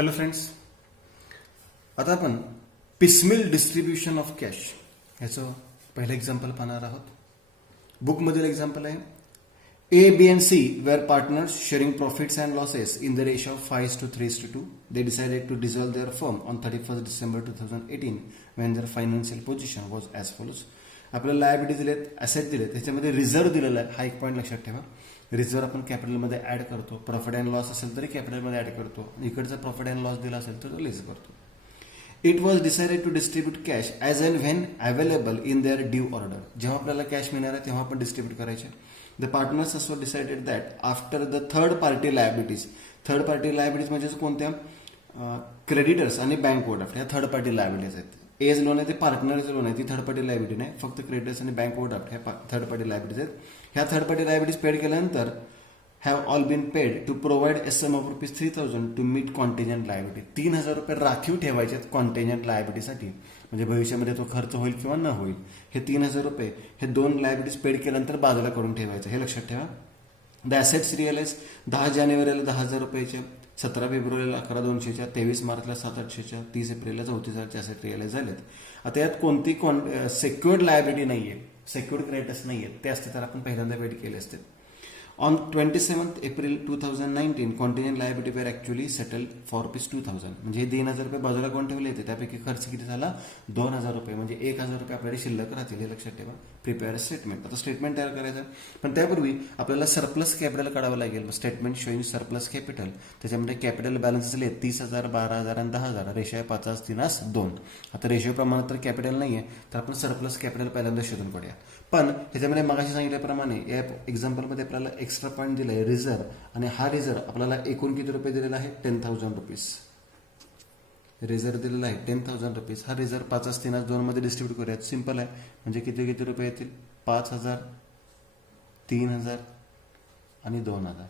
Hello friends, आता आपण पिसमिल distribution of cash ह्याचं पहिलं एक्झाम्पल पाहणार आहोत. बुकमधील एक्झाम्पल आहे A, B and C were partners sharing profits and losses in the ratio of 5:3:2. They decided to dissolve their firm on 31st December 2018 when their financial position was as follows. आपल्याला liability दिलेत, asset दिलेत, त्याच्यामध्ये reserve दिलेला आहे. हा एक point लक्षात ठेवा. रिझर्व्ह आपण कॅपिटलमध्ये ऍड करतो. प्रॉफिट अँड लॉस असेल तरी कॅपिटलमध्ये ऍड करतो. इकडचा प्रॉफिट अँड लॉस दिला असेल तर लेस करतो. It was decided to distribute cash as and when available in their due order. जेव्हा आपल्याला कॅश मिळणार आहे तेव्हा आपण डिस्ट्रीब्यूट करायचे. The partners also decided that after the third party liabilities. Third party liabilities म्हणजे कोणत्या? क्रेडिटर्स आणि बँक ओव्हरड्राफ्ट ह्या थर्ड पार्टी लायबिलिटीज आहेत. एज लोन आहे ते पार्टनरचं लोन आहे, ती थर्ड पार्टी लायबिलिटी नाही. फक्त क्रेडिटर्स आणि बँक ओव्हरड्राफ्ट ह्या थर्ड पार्टी लायबिलिटीज आहेत. ह्या थर्ड पार्टी लायबिलिटीज पेड केल्यानंतर have all been paid to provide a sum of ₹3,000 to meet contingent liability. 3,000 रुपये राखीव ठेवायचे आहेत कॉन्टेंजंट लायबिलिटीसाठी, म्हणजे भविष्यामध्ये तो खर्च होईल किंवा न होईल. हे 3,000 रुपये हे दोन लायबिलिटीज पेड केल्यानंतर बाजूला करून ठेवायचं, हे लक्षात ठेवा. द ॲसेट्स रिअलाइज 10 जानेवारीला 10,000 रुपयाच्या, 17 फेब्रुवारीला 11,200च्या, 23 मार्चला 7,800च्या, 30 एप्रिलला 34,000च्या ॲसेट रिअलाइज झालेत. आता यात कोणती सेक्युअर्ड लायबिलिटी नाहीये, सेक्युअर्ड क्रेडिटर्स नाहीये. ते असते तर आपण पहिल्यांदा पेड केले असते. On 27th April 2019 contingent liability were actually settle for ₹2,000. म्हणजे 3,000 रुपये बाजूला कोण ठेवले येते, त्यापैकी खर्च किती झाला? 2,000 रुपये. म्हणजे 1,000 रुपये आपल्याला शिल्लक राहतील, हे लक्षात ठेवा. Prepare statement. आता स्टेटमेंट तयार करायचं, पण त्यापूर्वी आपल्याला सरप्लस कॅपिटल काढावं लागेल. Statement showing surplus capital. त्याच्यामध्ये कॅपिटल बॅलन्स असले 30,000, 12,000 आणि 10,000. रेशो आहे 5:3:2. आता रेशो प्रमाणात तर कॅपिटल नाहीये, तर आपण सरप्लस कॅपिटल पहिल्यांदा शोधून काढूया. पण ह्याच्यामध्ये मगाशी सांगितल्याप्रमाणे या एक्झाम्पलमध्ये आपल्याला एक्स्ट्रा पॉईंट दिलाय रिझर्व्ह, आणि हा रिझर्व्ह आपल्याला एकूण किती रुपये दिलेला आहे? 10,000 रुपीज. रिझर्व्ह दिलेला आहे 10,000 रुपीज. हा रिझर्व्ह 5:3:2 मध्ये डिस्ट्रीब्यूट करूयात. सिंपल आहे. म्हणजे किती रुपये येतील? 5,000, 3,000 आणि 2,000.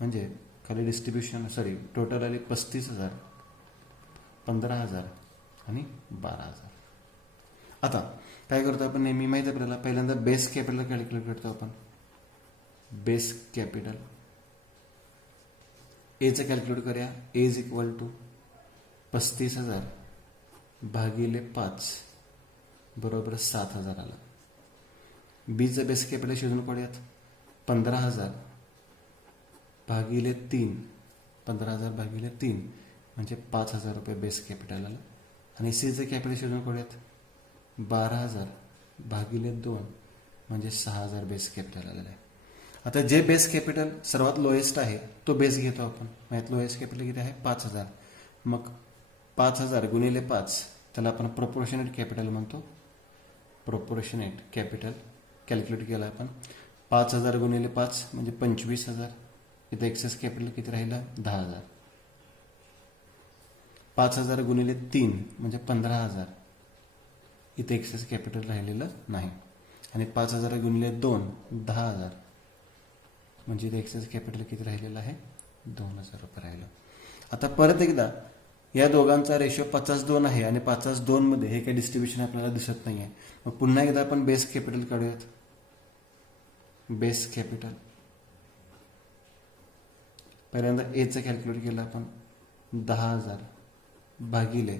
म्हणजे खाली डिस्ट्रीब्युशन टोटल आली 35,000, 15,000 आणि 12,000. आता काय करतो आपण? नेहमी माहिती आहे आपल्याला, पहिल्यांदा बेस कॅपिटल कॅल्क्युलेट करतो आपण. बेस कॅपिटल एचं कॅल्क्युलेट करूया. ए इज इक्वल टू 35,000 भागिले 5 बरोबर 7,000 आला. बीचं बेस कॅपिटल शोधून काढूयात. 15,000 भागिले 3, 15,000 भागिले 3 म्हणजे 5,000 रुपये बेस कॅपिटल आलं. आणि सीचं कॅपिटल शोधून काढूयात. 12,000 भागिले 2 म्हणजे 6,000 बेस कॅपिटल आलेलं आहे. आता जे बेस कॅपिटल सर्वात लोएस्ट आहे तो बेस घेतो आपण. यात लोएस्ट कॅपिटल किती आहे? 5,000. मग 5,000 गुणिले 5 त्याला आपण प्रोपोर्शनेट कॅपिटल म्हणतो. प्रोपोर्शनेट कॅपिटल कॅल्क्युलेट केलं आपण. 5,000 गुणिले 5 म्हणजे 25,000. इथे एक्सेस कॅपिटल किती राहिलं? 10,000. 5,000 गुणिले 3 म्हणजे 15,000. इथे एक्सेस कॅपिटल राहिलेलं नाही. आणि 5,000 गुणिले 2 10,000 म्हणजे इथे एक्सेस कॅपिटल किती राहिलेलं आहे? 2,000 रुपये राहिलं. आता परत एकदा या दोघांचा रेशो 5:2 आहे आणि 5:2 मध्ये हे काही डिस्ट्रीब्युशन आपल्याला दिसत नाहीये. मग पुन्हा एकदा आपण बेस कॅपिटल काढूयात. बेस कॅपिटल पहिल्यांदा एचं कॅल्क्युलेट केलं आपण. 10,000 भागिले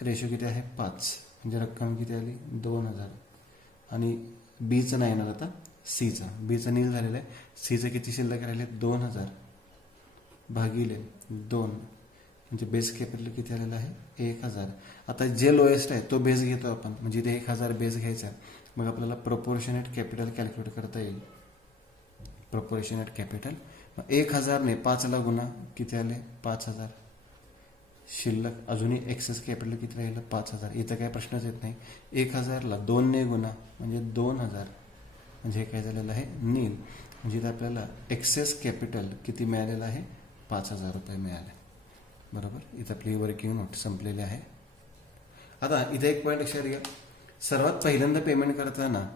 रेशो किती आहे? 5 म्हणजे रक्कम किती आली? 2,000. आणि बीचं नाही येणार आता, सीचं. बीचं नील झालेलं आहे. सीचं किती शिल्लक राहिले? 2,000 भागिले 2 म्हणजे बेस कॅपिटल किती आलेलं आहे? 1,000. आता जे लोएस्ट आहे तो बेस घेतो आपण, म्हणजे इथे 1,000 बेस घ्यायचा. मग आपल्याला प्रोपोर्शनेट कॅपिटल कॅल्क्युलेट करता येईल. प्रोपोर्शनेट कॅपिटल 1,000 ने 5ला गुणा किती आले? 5,000. शिल्लक अजूनही एक्सेस कॅपिटल किती राहिलं? 5,000. इथं काय प्रश्नच येत नाही. 1,000ला 2 ने गुणा म्हणजे 2,000. म्हणजे हे काय झालेलं आहे? नील. म्हणजे इथं आपल्याला एक्सेस कॅपिटल किती मिळालेलं आहे? 5,000 रुपये मिळाले. बरोबर. इथं आपली वर्किंग नोट संपलेली आहे. आता इथे एक पॉईंट लक्षात घ्या. सर्वात पहिल्यांदा पेमेंट करताना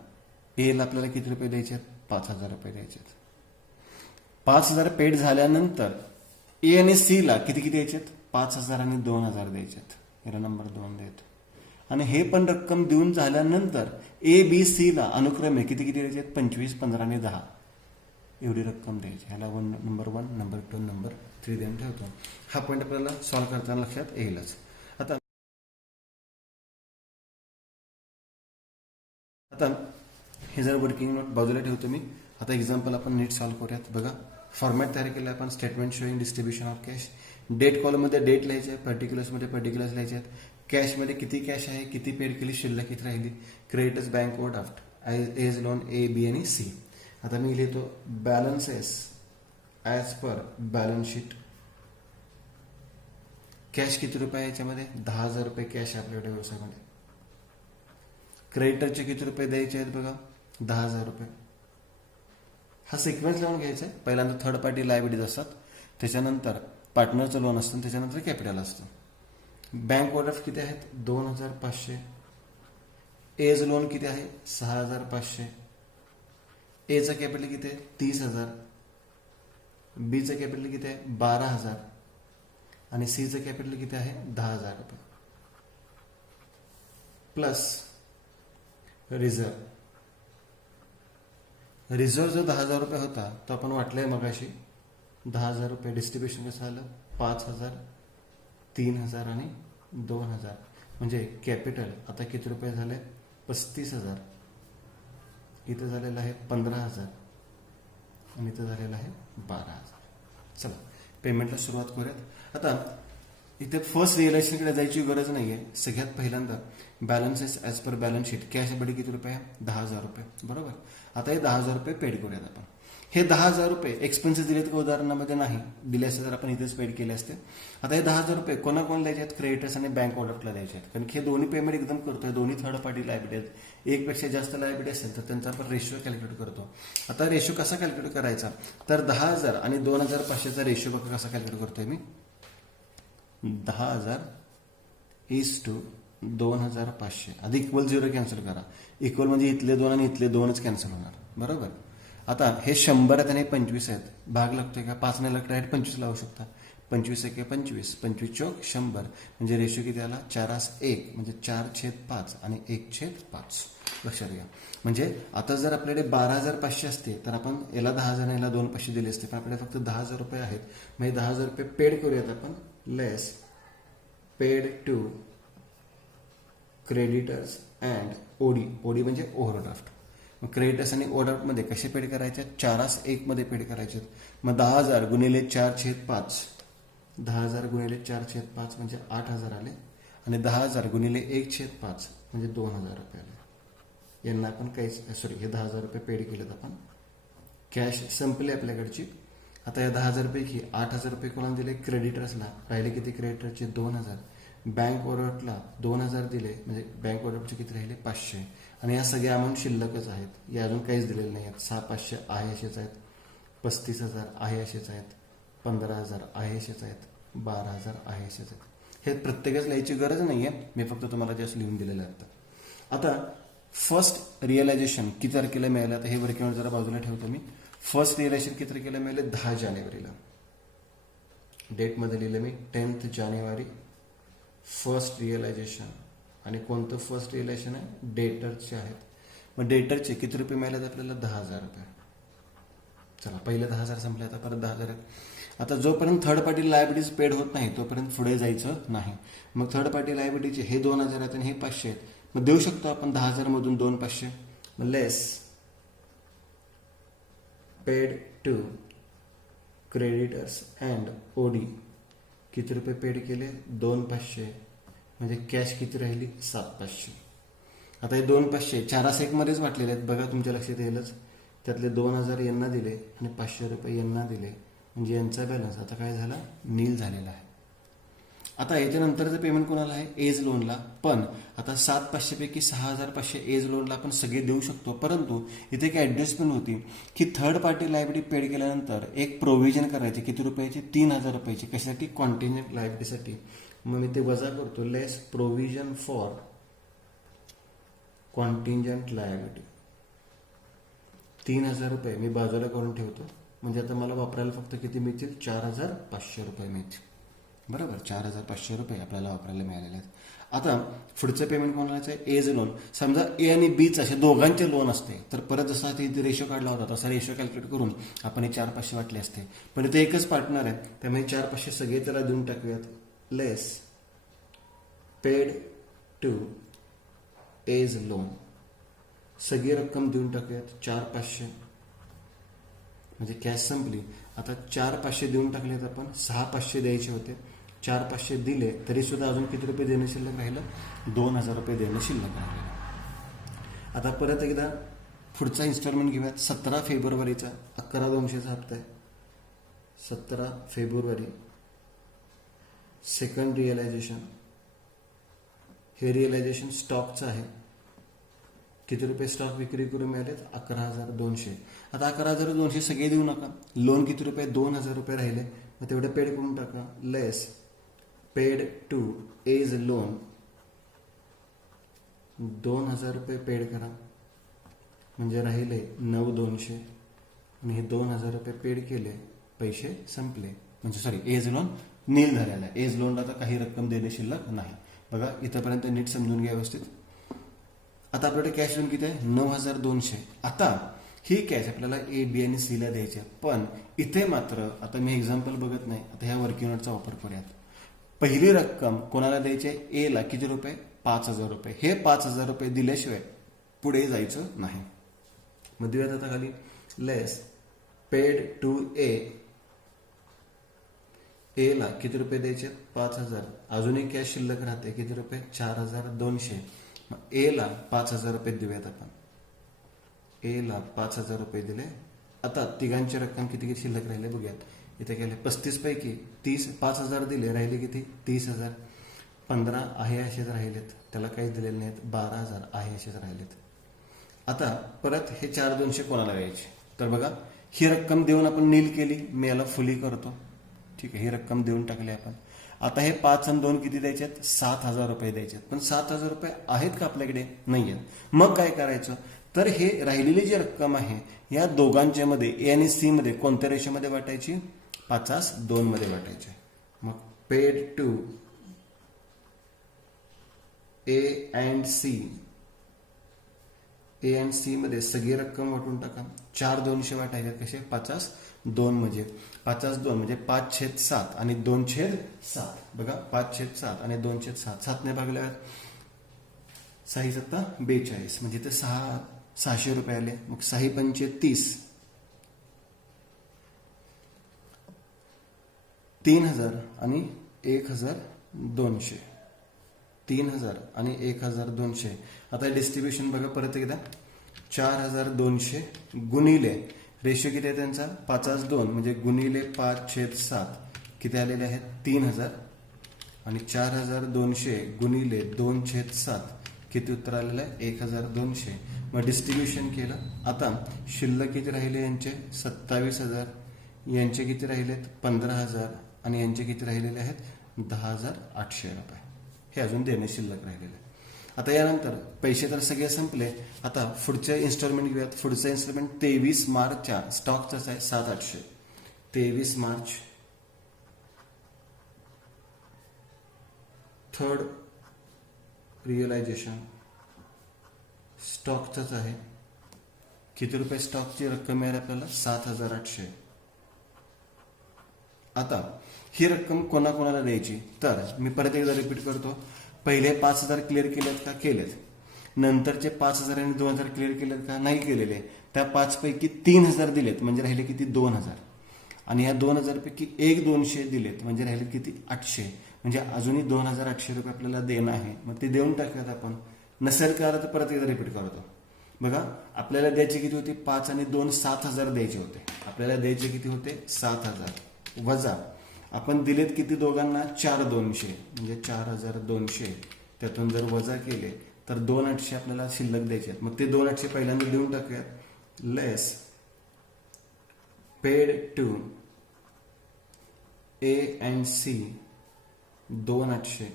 एला आपल्याला किती रुपये द्यायचे आहेत? 5,000 रुपये द्यायचे आहेत. 5,000 पेड झाल्यानंतर ए आणि सी ला किती द्यायचे आहेत? 5,000 आणि 2,000 द्यायचे आहेत. याला नंबर 2 देतो. आणि हे पण रक्कम देऊन झाल्यानंतर ए बी सी ला अनुक्रमे किती द्यायचे आहेत? 25, 15 आणि 10. एवढी रक्कम द्यायची. ह्याला नंबर 1, नंबर 2, नंबर 3 देऊन ठेवतो. हा पॉईंट आपल्याला सॉल्व्ह करताना लक्षात येईलच. आता हे जर वर्किंग नोट बाजूला ठेवतो मी. आता एक्झाम्पल आपण नीट सॉल्व्ह करूयात. बघा, फॉर्मॅट तयार केला आपण. Statement showing distribution of cash. Date कॉलममध्ये डेट लिहायचे आहे, पर्टिक्युलर्समध्ये पर्टिक्युलर्स लिहायचे आहेत. कॅशमध्ये किती कॅश आहे, किती पेड केली, शिल्लक किती राहिली. Creditors bank overdraft as loan A, B आणि सी. आता मी लिहितो balances as per balance sheet. Cash किती रुपये आहे याच्यामध्ये, 10,000 रुपये कॅश आहे आपल्याकडे व्यवसायामध्ये. क्रेडिटरचे किती रुपये द्यायचे आहेत बघा, 10,000 रुपये. हा सिक्वेन्स लावून घ्यायचा आहे. पहिल्यांदा थर्ड पार्टी लायबिलिटीज असतात, त्याच्यानंतर पार्टनरचं लोन असतं, त्याच्यानंतर कॅपिटल असतं. बँक ओव्हरड्राफ्ट किती आहेत, 2,500. एज लोन किती आहे, 6,500. एचं कॅपिटल किती आहे, 30,000. बीचं कॅपिटल किती आहे, 12,000. आणि सीचं कॅपिटल किती आहे, 10,000 रुपये. Plus reserve. रिझर्व जो 10,000 रुपये होता तो आपण वाटलाय मगाशी. 10,000 रुपये डिस्ट्रीब्युशन कसं आलं, 5,000, 3,000 आणि 2,000. म्हणजे कॅपिटल आता किती रुपये झाले, 35,000. इथं झालेलं आहे 15,000 आणि इथं झालेलं आहे 12,000. चला पेमेंटला सुरुवात करूयात. आता इथे फर्स्ट रिअलायझेशनकडे जायची गरज नाहीये. सगळ्यात पहिल्यांदा balances as per balance sheet. Cash बडी किती रुपये, 10,000 रुपये. बरोबर. आता हे 10,000 रुपये पेड करूयात आपण. हे 10,000 रुपये एक्सपेन्सेस दिलेत का उदाहरणामध्ये, नाही दिले असते तर आपण इथेच पेड केले असते. आता हे 10,000 रुपये कोणाकोण द्यायचे आहेत, क्रेडिटर्स आणि बँक ओव्हरड्राफ्टला द्यायचे आहेत. कारण की हे दोन्ही पेमेंट एकदम करतोय, दोन्ही थर्ड पार्टी लायबिलिटी आहेत. एकपेक्षा जास्त लायबिलिटी असेल तर त्यांचा आपण रेशिओ कॅल्क्युलेट करतो. आता रेशिओ कसा कॅल्क्युलेट करायचा, तर 10,000 आणि 2,500चा रेशिओ बघा कसा कॅल्क्युलेट करतोय मी. 10,000 इज टू 2,500. आधी इक्वल 0 कॅन्सल करा. इक्वल म्हणजे इथले 2 आणि इथले 2च कॅन्सल होणार. बरोबर. आता हे 100 आहेत आणि 25 आहेत. भाग लागतोय का, 5 नाही लागत, 25 लावू शकता. 25 1 25, 25 चौक 100. म्हणजे रेशो किती आला, 4:1 म्हणजे 4/5 आणि 1/5. लक्षात घ्या. म्हणजे आता जर आपल्याकडे 12,500 असते तर आपण याला 10,000 याला 2,500 दिले असते, पण आपल्याकडे फक्त 10,000 रुपये आहेत. मग हे 10,000 रुपये पेड करूयात आपण. Less paid to creditors and OD. OD म्हणजे ओव्हरड्राफ्ट. मग क्रेडिटर्स आणि ओव्हरड्राफ्टमध्ये कसे पेड करायचे, 4:1 मध्ये पेड करायचे. मग 10,000 गुणिले 4/5. 10,000 गुणिले 4/5 म्हणजे 8,000 आले. आणि 10,000 गुणिले 1/5 म्हणजे 2,000 रुपये आले. यांना आपण काहीच हे 10,000 रुपये पेड केलेत आपण. कॅश संपले आपल्याकडची. आता या 10,000 पैकी 8,000 रुपये कोणाला दिले, क्रेडिटर्सला. राहिले किती क्रेडिटरचे, 2,000. बँक ओव्हरड्राफ्टला 2,000 दिले, म्हणजे बँक ओव्हरड्राफ्टचे किती राहिले, 500. आणि या सगळ्या अमाऊंट शिल्लकच आहेत. या अजून काहीच दिलेलं नाही आहेत. 6,500 आहे असेच आहेत, 35,000 आहे असेच आहेत, 15,000 आहे असेच आहेत, 12,000 आहे असेच आहेत. हे प्रत्येकच लिहायची गरज नाहीये, मी फक्त तुम्हाला जास्त लिहून दिलेलं आहे. आता फर्स्ट रिअलायझेशन किती तारखेला मिळालं, आता हे वर्किंग जरा बाजूला ठेवतो मी. फर्स्ट रिअलायझेशन किती तारखेला मिळाले, 10 जानेवारीला. डेटमध्ये लिहिलं मी 10th जानेवारी फर्स्ट रिअलायझेशन. आणि कोणतं फर्स्ट रिअलायझेशन आहे, डेटरचे आहेत. मग डेटरचे किती रुपये मिळाले आपल्याला, 10,000 रुपये. चला पहिले 10,000 संपले, आता परत 10,000 आहेत. आता जोपर्यंत थर्ड पार्टी लायबिलिटीज पेड होत नाही तोपर्यंत पुढे जायचं नाही. मग थर्ड पार्टी लायबिलिटीचे हे 2,000 आहेत आणि हे 500 आहेत. मग देऊ शकतो आपण 10,000 मधून 2,500. मग less paid to creditors and OD. किती रुपये पेड केले, 2,500. म्हणजे कॅश किती राहिली, 7,500. आता हे 2,500 4:1 मध्येच वाटलेले आहेत बघा, तुमच्या लक्षात येईलच. त्यातले 2,000 यांना दिले आणि 500 रुपये यांना दिले. म्हणजे यांचा बॅलन्स आता काय झाला, नील झालेला आहे. आता याच्यानंतरचं पेमेंट कोणाला आहे, एज लोनला. पण आता 7,500 पैकी 6,500 एज लोनला आपण सगळे देऊ शकतो. परंतु इथे एक ॲडजस्टमेंट होती की थर्ड पार्टी लायबिलिटी पेड केल्यानंतर एक प्रोव्हिजन करायची. किती रुपयाची, 3,000 रुपयाची. कशासाठी, कॉन्टिंजंट लायबिलिटीसाठी. मग मी ते वजा करतो. लेस प्रोव्हिजन फॉर कॉन्टिंजंट लायबिलिटी. 3,000 रुपये मी बाजूला करून ठेवतो. म्हणजे आता मला वापरायला फक्त किती मिळतील, 4,500 रुपये मिळतील. बरोबर, 4,500 रुपये आपल्याला वापरायला मिळालेले आहेत. आता पुढचं पेमेंट कोणालाच आहे, एज लोन. समजा ए आणि बीच असे दोघांचे लोन असते, तर परत जसा इथे रेशो काढला होता तसा रेशो कॅल्क्युलेट करून आपण हे 4,500 वाटले असते. पण इथे एकच पार्टनर आहे, त्यामुळे 4,500 सगळे त्याला देऊन टाकूयात. Less paid to age loan, सगळी रक्कम देऊन टाकूयात 4,500. म्हणजे कॅश संपली. आता 4,500 देऊन टाकलेत आपण, 6,500 द्यायचे होते. 4,500 दिले तरी सुद्धा अजून किती रुपये देणं शिल्लक राहिलं, 2,000 रुपये देणं शिल्लक राहिलं. आता परत एकदा पुढचा इन्स्टॉलमेंट घेऊयात. 17 फेब्रुवारीचा 11,200चा हप्ता आहे. 17 फेब्रुवारी सेकंड रिअलायझेशन. हे रिअलायझेशन स्टॉकचं आहे. किती रुपये स्टॉक विक्री करून मिळालेत, 11,200. आता 11,200 सगळे देऊ नका. लोन किती रुपये, 2,000 रुपये राहिले, मग तेवढे पेड करून टाका. लेस पेड टू एज लोन, 2,000 रुपये पेड करा. म्हणजे राहिले 9,200. आणि हे 2,000 रुपये पेड केले, पैसे संपले. म्हणजे सॉरी, एज लोन नील झालेला आहे. एज लोनला आता काही रक्कम देणे शिल्लक नाही. बघा इथंपर्यंत नीट समजून घ्या व्यवस्थित. आता आपल्याकडे कॅश लोन किती आहे, 9,200. आता ही कॅश आपल्याला ए बी आणि सी ला द्यायची आहे. पण इथे मात्र आता मी एक्झाम्पल बघत नाही, आता ह्या वर्किंग नोटचा वापर करूयात. पहिली रक्कम कोणाला द्यायची आहे, ए ला. किती रुपये, 5,000 रुपये. हे 5,000 रुपये दिल्याशिवाय पुढे जायचं नाही. मग देऊयात आता खाली. लेस पेड टू ए ला किती रुपये द्यायचे, 5,000. अजून एक कॅश शिल्लक राहते, किती रुपये, 4,200. ए ला 5,000 रुपये देऊयात आपण. ए ला 5,000 रुपये दिले. आता तिघांची रक्कम किती किती शिल्लक राहिले बघूयात. इथे केले 35 पैकी 5,000 दिले, राहिले किती, 30,000. 15 आहे असेच राहिलेत, त्याला काहीच दिलेले नाहीत. 12,000 आहे असेच राहिलेत. आता परत हे 4,200 कोणाला द्यायचे, तर बघा ही रक्कम देऊन आपण नील केली. मी याला फुली करतो. ठीक आहे, ही रक्कम देऊन टाकली आपण. आता हे 5 आणि 2 किती द्यायचे आहेत, 7,000 रुपये द्यायचे आहेत. पण 7,000 रुपये आहेत का आपल्याकडे, नाही आहेत. मग काय करायचं, तर हे राहिलेली जी रक्कम आहे या दोघांच्या मध्ये ए आणि सी मध्ये कोणत्या रेशोमध्ये वाटायची, 5:2 मध्ये वाटायची. मग paid to A and C. A and C मध्ये सगळी रक्कम वाटून टाका. 4,200 वाटायचे कसे, 5:2 म्हणजे 5:2 म्हणजे 5/7 आणि 2/7. बघा 5/7 आणि 2/7. 7 ने भागल्यावर 6 42 म्हणजे ते 600 रुपये आले. मग 6 30, 3,000 आणि 1,200. 3,000 आणि 1,200. आता डिस्ट्रीब्युशन बघा परत एकदा. 4,200 गुणिले रेशो किती आहे त्यांचा, 5:2 म्हणजे गुणिले 5/7 किती आलेले आहेत, 3,000. आणि 4,200 गुणिले 2/7 किती उत्तर आलेलं आहे, 1,200. मग डिस्ट्रीब्युशन केलं. आता शिल्लक किती राहिले यांचे, 27,000. यांचे किती राहिलेत, 15,000. आणि यांचे किती राहिलेले आहेत, 10,800 रुपये. हे अजून देणे शिल्लक राहिलेले. आता यानंतर पैसे तर सगळे संपले. आता पुढचे इन्स्टॉलमेंट घेऊयात. पुढचं इन्स्टॉलमेंट 23 मार्चच्या स्टॉकचाच आहे, 7,800. 23 मार्च थर्ड रिअलायझेशन स्टॉकचाच आहे. किती रुपये स्टॉकची रक्कम मिळाली आपल्याला, 7,800. आता ही रक्कम कोणाकोणाला द्यायची, तर मी परत एकदा रिपीट करतो. पहिले 5,000 क्लिअर केलेत का, केलेत. नंतरचे 5,000 आणि 2,000 क्लिअर केलेत का, नाही केलेले. त्या 5 पैकी 3,000 दिलेत म्हणजे राहिले किती, 2,000. आणि या 2,000 पैकी 1,200 दिलेत म्हणजे राहिले किती, 800. म्हणजे अजूनही 2,800 रुपये आपल्याला देणं आहे. मग ते देऊन टाकूयात आपण. नसेल का तर परत एकदा रिपीट करतो. बघा आपल्याला द्यायचे किती होते, 5 आणि 2 7,000 द्यायचे होते. आपल्याला द्यायचे किती होते, 7,000 वजा आपण दिलेत किती दोघांना, 4,200 म्हणजे 4,200. त्यातून जर वजा केले तर 2,800 आपल्याला शिल्लक द्यायचे आहेत. मग ते 2,800 पहिल्यांदा देऊन टाकूयात. Less paid to A and C 2,800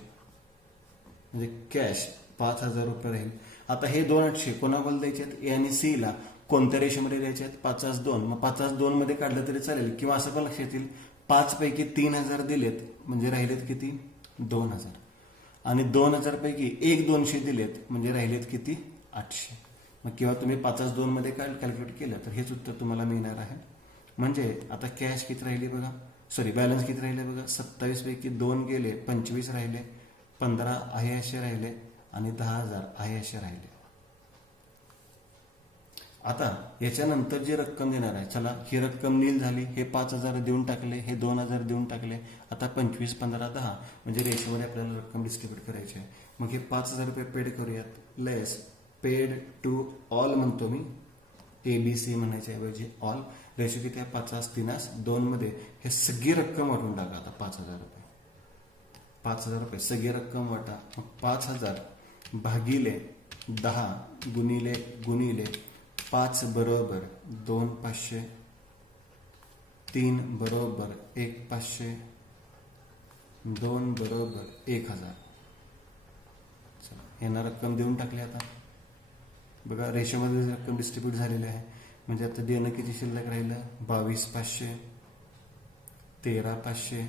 म्हणजे कॅश 5,000 रुपये राहील. आता हे 2,800 कोणाकोणाला द्यायचे आहेत, ए आणि सी ला. कोणत्या रेशोमध्ये द्यायचे आहेत, 5:2. मग 5:2 मध्ये काढलं तरी चालेल, किंवा असं पण लक्षात येईल 5 पैकी 3,000 दिलेत म्हणजे राहिलेत किती 2,000 आणि 2,000 पैकी 1,200 दिलेत म्हणजे राहिलेत किती 800. मग किंवा तुम्ही 5 मध्ये कॅल्क्युलेट केलं तर हेच उत्तर तुम्हाला मिळणार आहे. म्हणजे आता कॅश किती राहिली बघा, सॉरी बॅलन्स किती राहिले बघा, 27 पैकी 2 गेले, 25 राहिले, 15 आहे असे राहिले आणि 10,000 आहे असे राहिले. आता याच्यानंतर जी रक्कम देणार आहे, चला ही रक्कम नील झाली, हे 5,000 देऊन टाकले, हे 2,000 देऊन टाकले. आता 25, 15, 10 म्हणजे रेशोमध्ये आपल्याला रक्कम डिस्ट्रीब्यूट करायची आहे. मग हे 5,000 रुपये पेड करूयात, लेस पेड टू ऑल म्हणतो मी, ABC म्हणायच्या ऐवजी ऑल. रेशो किती आहे 5 3 2 मध्ये हे सगळी रक्कम वाटून टाका. आता 5,000 रुपये, 5,000 रुपये सगळी रक्कम वाटा. मग 5,000 भागिले 10 गुणिले गुणिले 5 बरोबर 2,500, 3 बरोबर 1,500, 2 बरोबर 1,000. यांना रक्कम देऊन टाकली. आता बघा रेशोमध्ये रक्कम डिस्ट्रीब्यूट झालेली आहे. म्हणजे आता देणं किती शिल्लक राहिलं 22,500, 13,500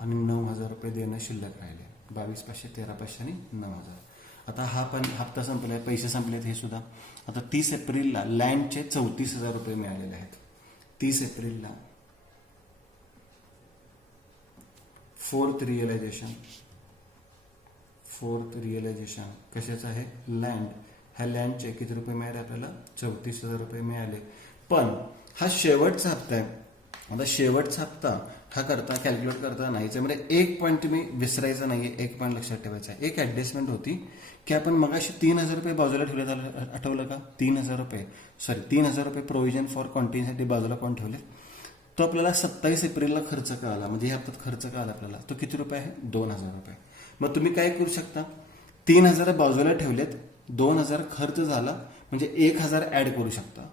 आणि 9,000 रुपये देणं शिल्लक राहिले. 22,500, 13,500 आणि 9,000. आता हा पण हप्ता संपलाय, पैसे संपलेत हे सुद्धा. आता 30 एप्रिलला लँडचे 34,000 रुपये मिळालेले आहेत. 30 एप्रिलला फोर्थ रिअलायझेशन कशाचं आहे लँड. ह्या लँडचे किती रुपये मिळाले आपल्याला 34,000 रुपये मिळाले. पण हा शेवटचा हप्ता आहे. आता शेवटचा हप्ता हा करता कॅल्क्युलेट करता नाही, त्यामध्ये एक पॉईंट तुम्ही विसरायचा नाहीये, एक पॉईंट लक्षात ठेवायचा आहे. एक ऍडजस्टमेंट होती की आपण मगाशी 3,000 रुपये बाजूला ठेवले, आठवलं का 3,000 रुपये प्रोव्हिजन फॉर कॉन्टिन्यूसाठी बाजूला कोण ठेवले. तो आपल्याला 27 एप्रिलला खर्च कळाला, म्हणजे ह्या हप्त्यात खर्च कळाला आपल्याला. तो किती रुपये आहे 2,000 रुपये. मग तुम्ही काय करू शकता, 3,000 बाजूला ठेवलेत, 2,000 खर्च झाला म्हणजे 1,000 ऍड करू शकता.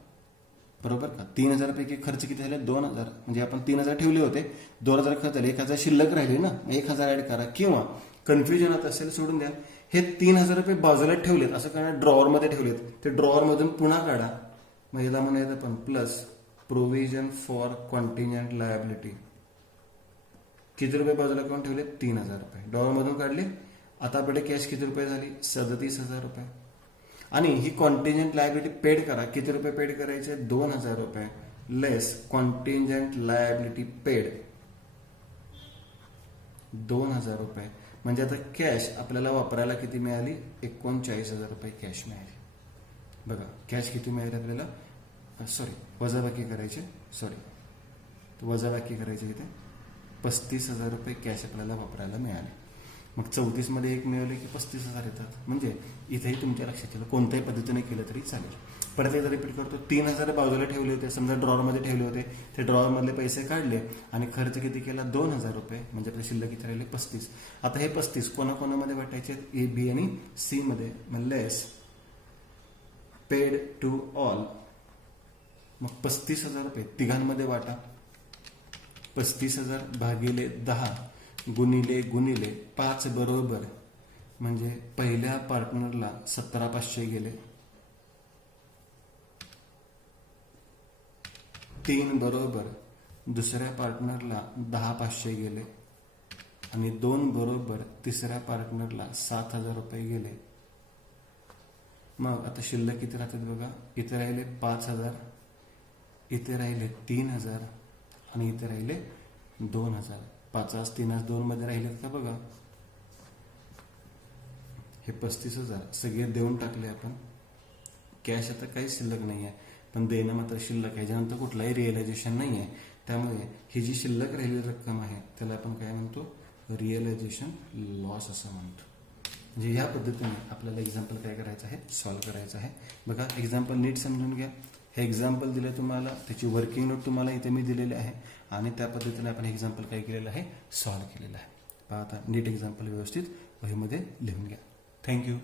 बरोबर का. 3,000 पैकी खर्च किती झाले 2,000, म्हणजे आपण 3,000 ठेवले होते, 2,000 खर्च झाले, 1,000 शिल्लक राहिले ना, 1,000 ऍड करा. किंवा कन्फ्युजन आता असेल सोडून द्या, हे 3,000 रुपये बाजूला ठेवलेत, असं करा ड्रॉवरमध्ये ठेवलेत, ते ड्रॉवरमधून पुन्हा काढा. मग याला म्हणायचं आपण प्लस प्रोव्हिजन फॉर कॉन्टिंजंट लायबिलिटी. किती रुपये बाजूला करून ठेवले 3,000 रुपये ड्रॉवरमधून काढले. आता आपल्याकडे कॅश किती रुपये झाली 37,000 रुपये. आणि ही कॉन्टिंजंट लायबिलिटी पेड करा. किती रुपये पेड करायचे 2,000 रुपये लेस कॉन्टिंजंट लायबिलिटी पेड 2,000 रुपये. म्हणजे आता कॅश आपल्याला वापरायला किती मिळाली 39,000 रुपये कॅश मिळाली. बघा कॅश किती मिळाली आपल्याला, सॉरी वजाबाकी करायचे, वजाबाकी करायचे इथे 35,000 रुपये कॅश आपल्याला वापरायला मिळाले. मग 34 मध्ये 1 मिळवले की 35,000 येतात. म्हणजे इथेही तुमच्या लक्षात येईल, कोणत्याही पद्धतीने केलं तरी चालेल. परत एकदा रिपीट करतो, 3,000 बाजूला ठेवले होते, समजा ड्रॉवरमध्ये ठेवले होते, ते ड्रॉवरमधले पैसे काढले आणि खर्च किती केला 2,000 रुपये, म्हणजे आपले शिल्लक किती राहिले 35. आता हे 35 कोणाकोणामध्ये वाटायचे A, B आणि C मध्ये, लेस पेड टू ऑल. मग 35,000 रुपये तिघांमध्ये वाटा. 35,000 भागिले 10 गुणिले गुणिले 5 बरोबर, म्हणजे पहिल्या पार्टनरला 17,500 गेले, 3 बरोबर दुसऱ्या पार्टनरला 10,500 गेले आणि 2 बरोबर तिसऱ्या पार्टनरला 7,000 रुपये गेले. मग आता शिल्लक किती राहतात बघा, इथे राहिले 5,000, इथे राहिले 3,000 आणि इथे राहिले 2,000. 5 3 2 मध्ये राहिलेत का बघा, हे 35,000 सगळे देऊन टाकले आपण. कॅश आता काहीच शिल्लक नाही आहे, पण देणं मात्र शिल्लक आहे, ज्यानंतर कुठलाही रिअलायझेशन नाही आहे. त्यामुळे ही जी शिल्लक राहिलेली रक्कम आहे त्याला आपण काय म्हणतो रिअलायझेशन लॉस असं म्हणतो. म्हणजे या पद्धतीने आपल्याला एक्झाम्पल काय करायचं आहे सॉल्व्ह करायचं आहे. बघा एक्झाम्पल नीट समजून घ्या. हे एक्झाम्पल दिलं तुम्हाला, त्याची वर्किंग नोट तुम्हाला इथे मी दिलेली आहे आणि त्या पद्धतीने आपण एक्झाम्पल काय केलेलं आहे सॉल्व्ह केलेलं आहे. पहा आता नीट एक्झाम्पल व्यवस्थित वहीमध्ये लिहून घ्या. थँक्यू.